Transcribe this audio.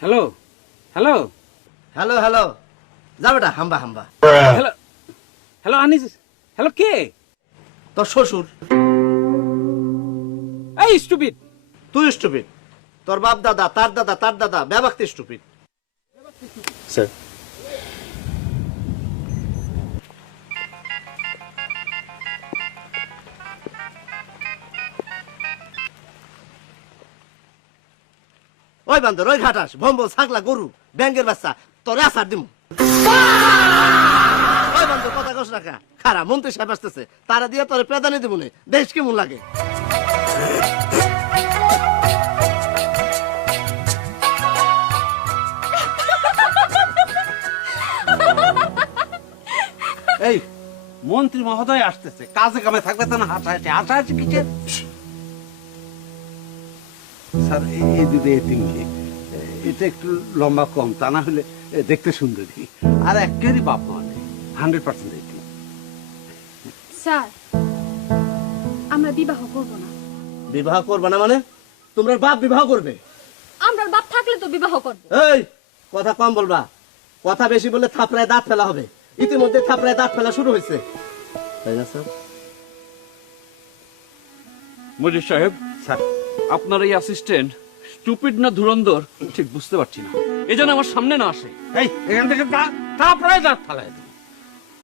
Hello hello hello hello যা বেটা হাম্বা হাম্বা। হ্যালো হ্যালো আনিস, হ্যালো কে? তোর শ্বশুর। এই স্টুপিড! তুই স্টুপিড, তোর বাপ দাদা তার দাদা তার দাদা ব্যাবাক্তি স্টুপিড। স্যার ওই বান্দর, ওই ঘাটাস, ভম্বল, ছাগলা, গরু, ব্যাঙ্গের বাচ্চা, তোরে আসার দিমু। ওই বান্দর কথা কস রাখা খারাপ মন্ত্রী সাহেব আসতেছে, তারা দিয়ে তোরে প্রাধান্য দিব নে, দেশ কেমন লাগে। এই মন্ত্রী মহোদয় আসতেছে, কাজে কামে থাকবে তো না, হাসাহাসি কিসের? স্যার এই দুটো এতিম মেয়ে, এটা একটু লম্বা কম, তা না হলে দেখতে সুন্দরী, আর একেরই বাপ মা নেই, 100% এতিম। স্যার আমরা বিবাহ করব না। বিবাহ করবে না মানে? তোমরা বাপ বিবাহ করবে? আমরা বাপ থাকলে তো বিবাহ করব। এই কথা কম বলবা, কথা বেশি বললে থাপড়ায় দাঁত ফেলা হবে। ইতিমধ্যে থাপড়ায় দাঁত ফেলা শুরু হয়েছে, তাই না স্যার? মজিদ সাহেব, স্যার আপনার এই অ্যাসিস্ট্যান্ট স্টুপিড না ধুরন্ধর ঠিক বুঝতে পারছি না, এই জন্য আমার সামনে না আসে। এই এখান থেকে তা প্রায় দাঁত ফালাই